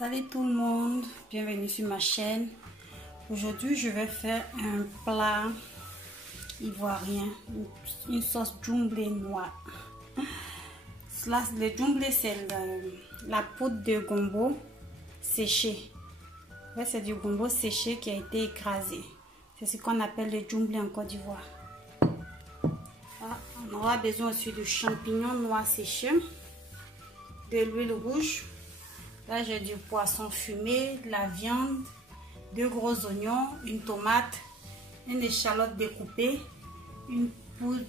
Salut tout le monde, bienvenue sur ma chaîne. Aujourd'hui je vais faire un plat ivoirien, une sauce djumblé noire. Le djumblé c'est la poudre de gombo séchée. C'est du gombo séché qui a été écrasé. C'est ce qu'on appelle le djumblé en Côte d'Ivoire. On aura besoin aussi de champignons noirs séchés, de l'huile rouge. Là, j'ai du poisson fumé, de la viande, 2 gros oignons, une tomate, une échalote découpée,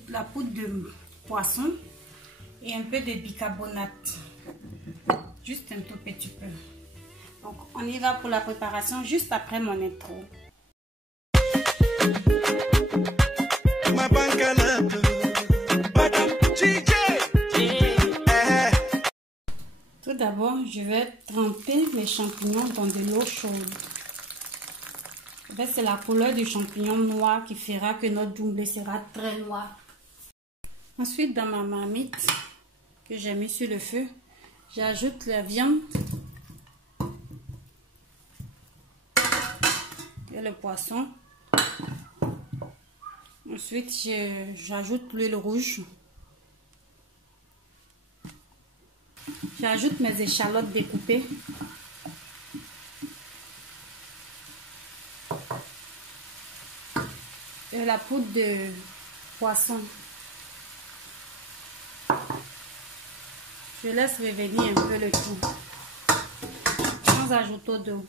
la poudre de poisson et un peu de bicarbonate. Juste un tout petit peu. Donc, on y va pour la préparation juste après mon intro. Tout d'abord, je vais tremper mes champignons dans de l'eau chaude. En fait, c'est la couleur du champignon noir qui fera que notre djumblé sera très noir. Ensuite, dans ma marmite que j'ai mis sur le feu, j'ajoute la viande et le poisson. Ensuite, j'ajoute l'huile rouge. J'ajoute mes échalotes découpées. Et la poudre de poisson. Je laisse revenir un peu le tout, sans ajouter d'eau.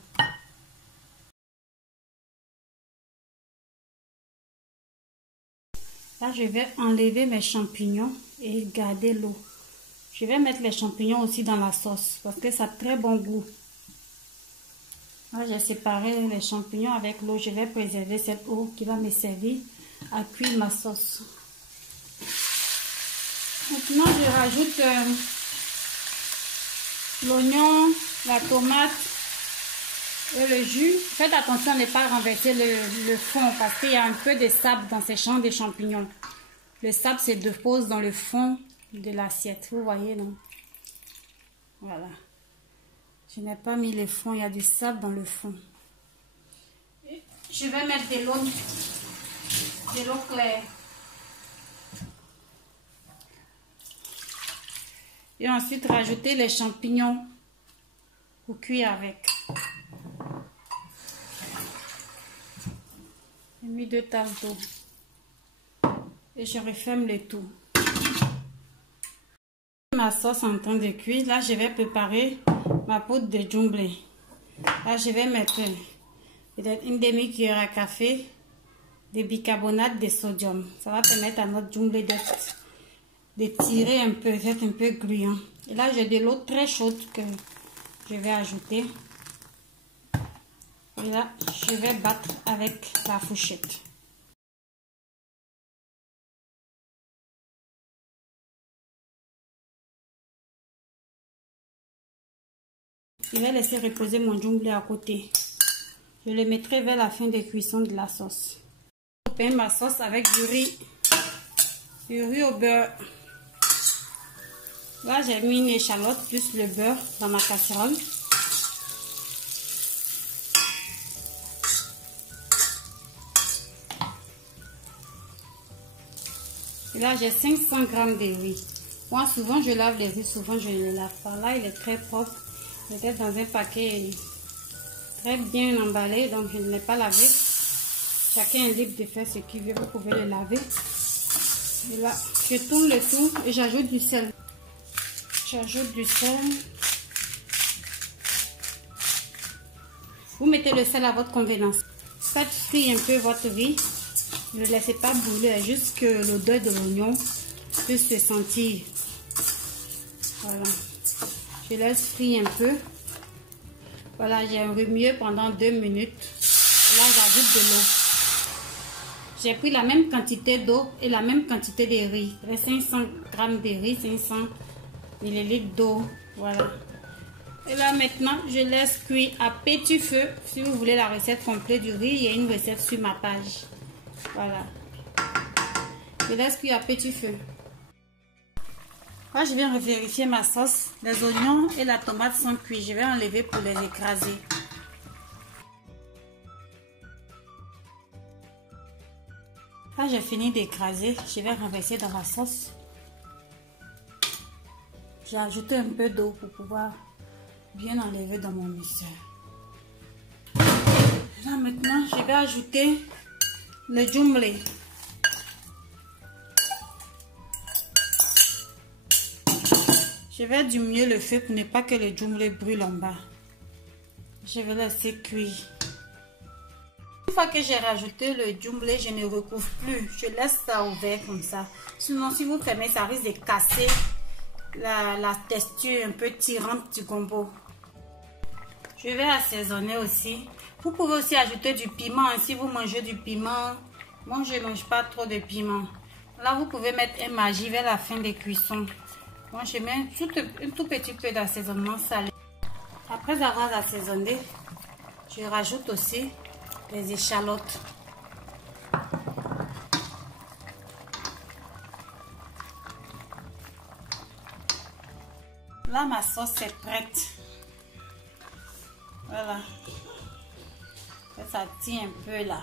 Là, je vais enlever mes champignons et garder l'eau. Je vais mettre les champignons aussi dans la sauce parce que ça a très bon goût. Là, j'ai séparé les champignons avec l'eau. Je vais préserver cette eau qui va me servir à cuire ma sauce. Maintenant, je rajoute l'oignon, la tomate et le jus. Faites attention à ne pas renverser le fond parce qu'il y a un peu de sable dans ces champs de champignons. Le sable se dépose dans le fond de l'assiette, vous voyez, non? Voilà. Je n'ai pas mis le fond, il y a du sable dans le fond. Je vais mettre de l'eau claire. Et ensuite rajouter les champignons pour cuire avec. J'ai mis 2 tasses d'eau. Et je referme le tout. Ma sauce en train de cuire. Là, je vais préparer ma poudre de djumblé. Là, je vais mettre peut-être une demi-cuillère à café de bicarbonate de sodium. Ça va permettre à notre djumblé de tirer un peu, d'être un peu gluant. Et là, j'ai de l'eau très chaude que je vais ajouter. Et là, je vais battre avec la fourchette. Je vais laisser reposer mon djumblé à côté. Je le mettrai vers la fin de cuisson de la sauce. Je vais peindre ma sauce avec du riz au beurre. Là, j'ai mis une échalote plus le beurre dans ma casserole. Et là, j'ai 500 g de riz. Moi, souvent, je lave les riz, souvent, je ne les lave pas. Là, il est très propre. Peut-être dans un paquet très bien emballé, donc je ne l'ai pas lavé. Chacun est libre de faire ce qu'il veut, vous pouvez le laver. Et là, je tourne le tout et j'ajoute du sel. J'ajoute du sel. Vous mettez le sel à votre convenance. Faites frire un peu votre riz. Ne le laissez pas brûler, juste que l'odeur de l'oignon puisse se sentir. Voilà. Je laisse frire un peu. Voilà, j'ai remué pendant 2 minutes. Là, j'ajoute de l'eau. J'ai pris la même quantité d'eau et la même quantité de riz. 500 g de riz, 500 ml d'eau. Voilà. Et là, maintenant, je laisse cuire à petit feu. Si vous voulez la recette complète du riz, il y a une recette sur ma page. Voilà. Je laisse cuire à petit feu. Là, je viens vérifier ma sauce. Les oignons et la tomate sont cuits. Je vais enlever pour les écraser. Là, j'ai fini d'écraser. Je vais renverser dans la sauce. J'ai ajouté un peu d'eau pour pouvoir bien enlever dans mon mixeur. Là, maintenant, je vais ajouter le jumble. Je vais diminuer le feu pour ne pas que le jumble brûle en bas. Je vais laisser cuire. Une fois que j'ai rajouté le jumble, je ne recouvre plus. Je laisse ça ouvert comme ça. Sinon, si vous fermez, ça risque de casser la texture un peu tirante du gombo. Je vais assaisonner aussi. Vous pouvez aussi ajouter du piment. Si vous mangez du piment, moi je ne mange pas trop de piment. Là, vous pouvez mettre un maggi vers la fin des cuissons. Moi, je mets un tout petit peu d'assaisonnement salé. Après avoir assaisonné, je rajoute aussi les échalotes. Là, ma sauce est prête. Voilà. Ça tient un peu là.